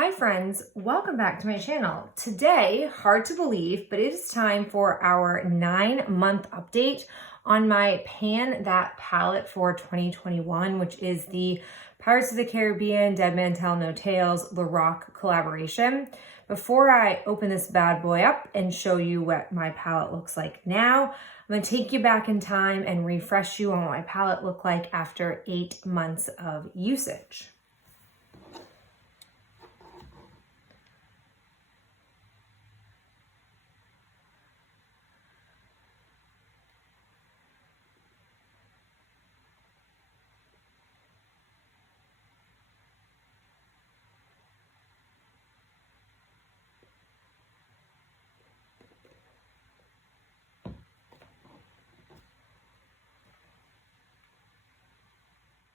Hi friends, welcome back to my channel. Today, hard to believe, but it is time for our 9-month update on my Pan That palette for 2021, which is the Pirates of the Caribbean, Dead Man Tell No Tales, The Rock collaboration. Before I open this bad boy up and show you what my palette looks like now, I'm gonna take you back in time and refresh you on what my palette looked like after 8 months of usage.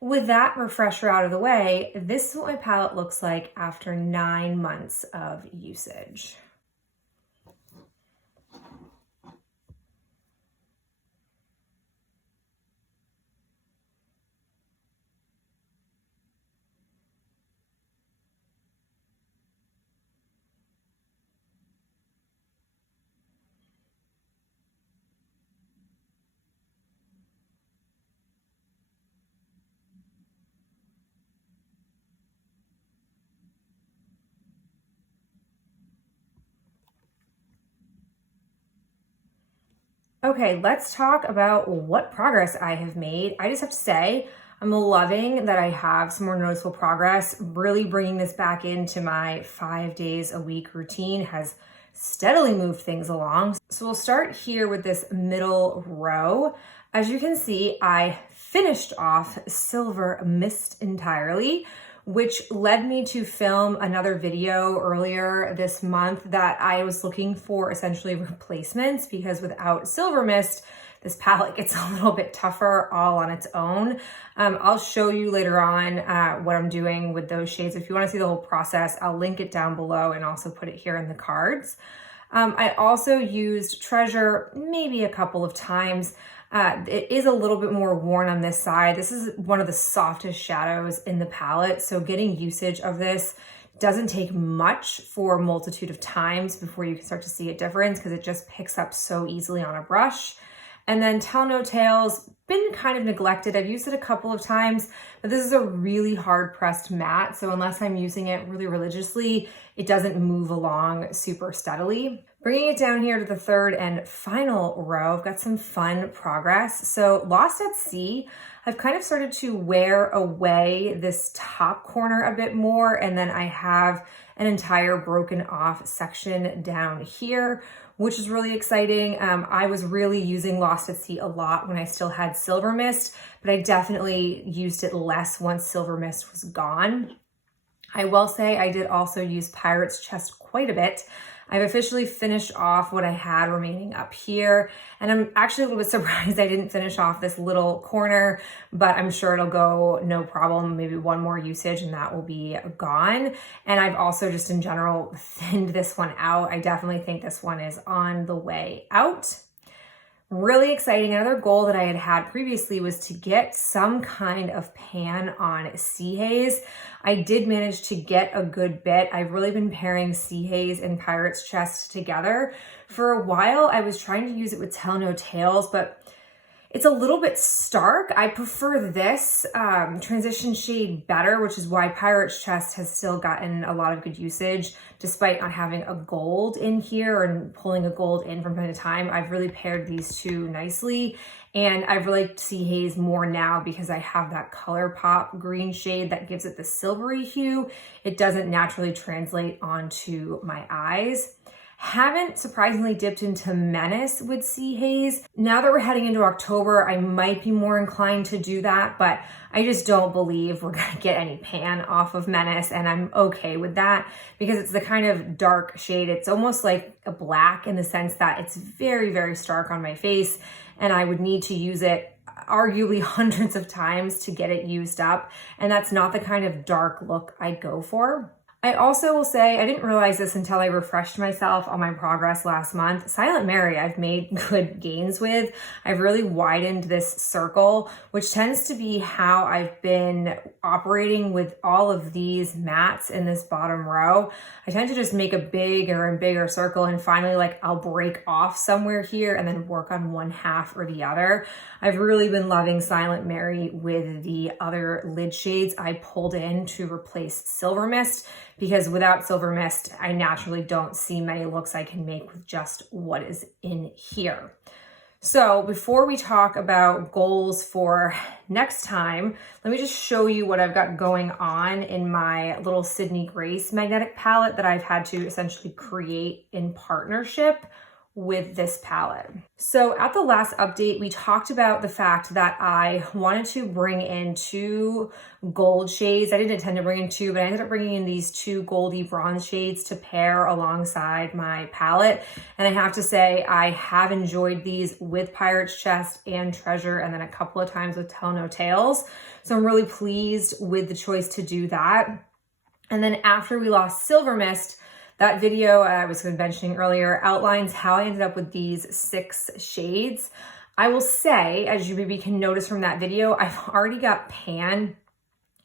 With that refresher out of the way, this is what my palette looks like after 9 months of usage. Okay, let's talk about what progress I have made. I just have to say, I'm loving that I have some more noticeable progress. Really bringing this back into my 5 days a week routine has steadily moved things along. So we'll start here with this middle row. As you can see, I finished off Silver Mist entirely, which led me to film another video earlier this month that I was looking for essentially replacements, because without Silver Mist, this palette gets a little bit tougher all on its own. I'll show you later on what I'm doing with those shades. If you want to see the whole process, I'll link it down below and also put it here in the cards. I also used Treasure maybe a couple of times. It is a little bit more worn on this side. This is one of the softest shadows in the palette, so getting usage of this doesn't take much for a multitude of times before you can start to see a difference, because it just picks up so easily on a brush. And then Tell No Tales, been kind of neglected. I've used it a couple of times, but this is a really hard pressed matte, so unless I'm using it really religiously, it doesn't move along super steadily. Bringing it down here to the third and final row, I've got some fun progress. So Lost at Sea, I've kind of started to wear away this top corner a bit more, and then I have an entire broken off section down here, which is really exciting. I was really using Lost at Sea a lot when I still had Silver Mist, but I definitely used it less once Silver Mist was gone. I will say I did also use Pirate's Chest quite a bit. I've officially finished off what I had remaining up here, and I'm actually a little bit surprised I didn't finish off this little corner, but I'm sure it'll go no problem. Maybe one more usage and that will be gone. And I've also just in general thinned this one out. I definitely think this one is on the way out. Really exciting. Another goal that I had previously was to get some kind of pan on Sea Haze. I did manage to get a good bit. I've really been pairing Sea Haze and Pirate's Chest together. For a while, I was trying to use it with Tell No Tales, but it's a little bit stark. I prefer this transition shade better, which is why Pirate's Chest has still gotten a lot of good usage, despite not having a gold in here and pulling a gold in from time to time. I've really paired these two nicely, and I've really liked Sea Haze more now because I have that color pop green shade that gives it the silvery hue. It doesn't naturally translate onto my eyes. Haven't surprisingly dipped into Menace with Sea Haze. Now that we're heading into October, I might be more inclined to do that, but I just don't believe we're gonna get any pan off of Menace, and I'm okay with that because it's the kind of dark shade. It's almost like a black in the sense that it's very, very stark on my face, and I would need to use it arguably hundreds of times to get it used up, and that's not the kind of dark look I go for. I also will say, I didn't realize this until I refreshed myself on my progress last month. Silent Mary, I've made good gains with. I've really widened this circle, which tends to be how I've been operating with all of these mats in this bottom row. I tend to just make a bigger and bigger circle, and finally, like, I'll break off somewhere here and then work on one half or the other. I've really been loving Silent Mary with the other lid shades I pulled in to replace Silver Mist, because without Silver Mist, I naturally don't see many looks I can make with just what is in here. So before we talk about goals for next time, let me just show you what I've got going on in my little Sydney Grace magnetic palette that I've had to essentially create in partnership with this palette. So at the last update, we talked about the fact that I wanted to bring in 2 gold shades. I didn't intend to bring in 2, but I ended up bringing in these 2 goldy bronze shades to pair alongside my palette. And I have to say, I have enjoyed these with Pirate's Chest and Treasure, and then a couple of times with Tell No Tales. So I'm really pleased with the choice to do that. And then after we lost Silver Mist, that video I was mentioning earlier outlines how I ended up with these 6 shades. I will say, as you maybe can notice from that video, I've already got pan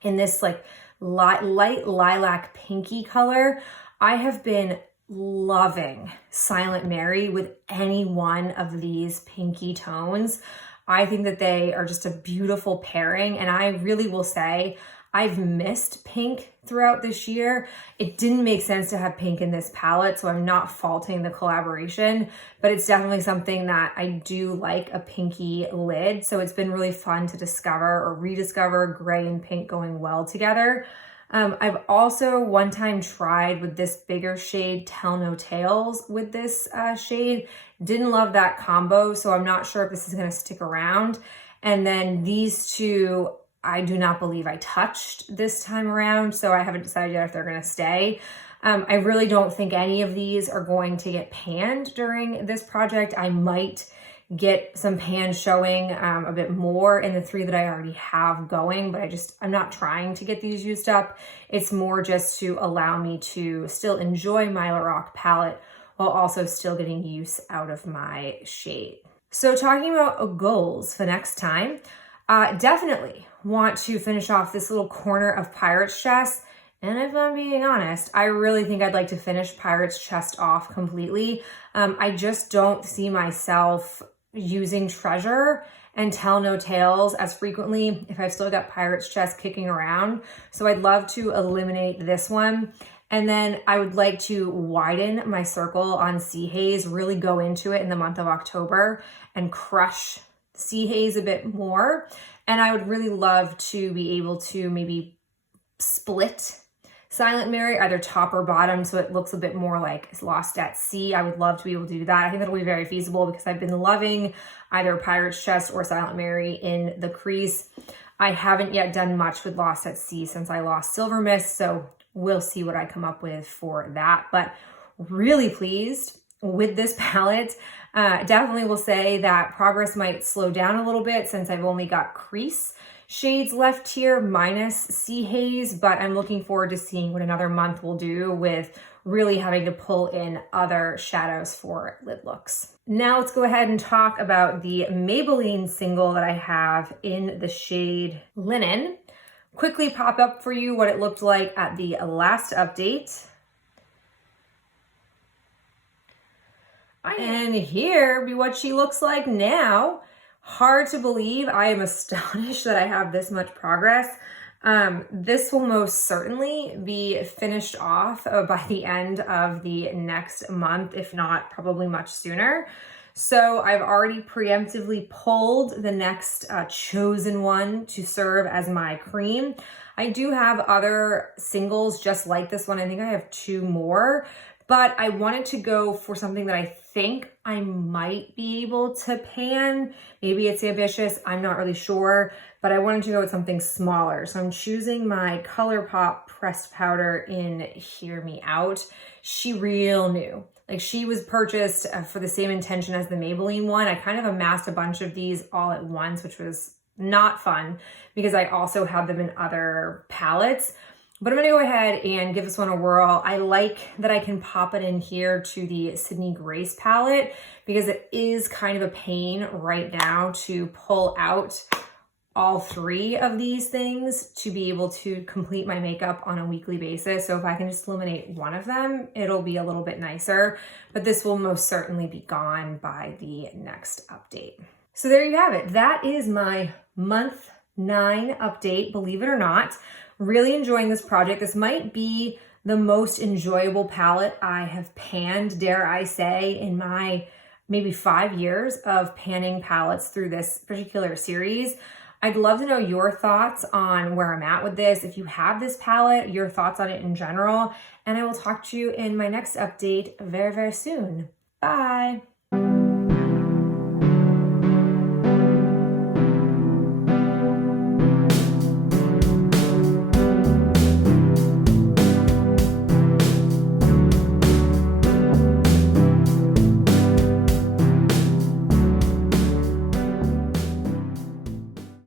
in this like light lilac pinky color. I have been loving Silent Mary with any one of these pinky tones. I think that they are just a beautiful pairing, and I really will say I've missed pink throughout this year. It didn't make sense to have pink in this palette, so I'm not faulting the collaboration, but it's definitely something that I do like, a pinky lid. So it's been really fun to discover or rediscover gray and pink going well together. I've also one time tried with this bigger shade, Tell No Tales, with this shade. Didn't love that combo, so I'm not sure if this is gonna stick around. And then these 2, I do not believe I touched this time around, so I haven't decided yet if they're gonna stay. I really don't think any of these are going to get panned during this project. I might get some pan showing a bit more in the 3 that I already have going, but I'm not trying to get these used up. It's more just to allow me to still enjoy my Lorac palette while also still getting use out of my shade. So talking about goals for next time, definitely want to finish off this little corner of Pirate's Chest. And if I'm being honest, I really think I'd like to finish Pirate's Chest off completely. I just don't see myself using Treasure and Tell No Tales as frequently if I've still got Pirate's Chest kicking around. So I'd love to eliminate this one. And then I would like to widen my circle on Sea Haze, really go into it in the month of October and crush Sea Haze a bit more. And I would really love to be able to maybe split Silent Mary, either top or bottom, so it looks a bit more like Lost at Sea. I would love to be able to do that. I think that'll be very feasible because I've been loving either Pirate's Chest or Silent Mary in the crease. I haven't yet done much with Lost at Sea since I lost Silver Mist, so we'll see what I come up with for that. But really pleased with this palette. Definitely will say that progress might slow down a little bit since I've only got crease shades left here minus Sea Haze, but I'm looking forward to seeing what another month will do with really having to pull in other shadows for lid looks. Now let's go ahead and talk about the Maybelline single that I have in the shade Linen. Quickly pop up for you what it looked like at the last update. And here be what she looks like now. Hard to believe. I am astonished that I have this much progress. This will most certainly be finished off by the end of the next month, if not probably much sooner. So I've already preemptively pulled the next chosen one to serve as my cream. I do have other singles just like this one. I think I have 2 more. But I wanted to go for something that I think I might be able to pan. Maybe it's ambitious, I'm not really sure, but I wanted to go with something smaller. So I'm choosing my ColourPop pressed powder in Hear Me Out. She real new. Like, she was purchased for the same intention as the Maybelline one. I kind of amassed a bunch of these all at once, which was not fun because I also have them in other palettes. But I'm gonna go ahead and give this one a whirl. I like that I can pop it in here to the Sydney Grace palette because it is kind of a pain right now to pull out all three of these things to be able to complete my makeup on a weekly basis. So if I can just eliminate one of them, it'll be a little bit nicer, but this will most certainly be gone by the next update. So there you have it. That is my month 9 update, believe it or not. Really enjoying this project. This might be the most enjoyable palette I have panned, dare I say, in my maybe 5 years of panning palettes through this particular series. I'd love to know your thoughts on where I'm at with this. If you have this palette, your thoughts on it in general, and I will talk to you in my next update very, very soon. Bye.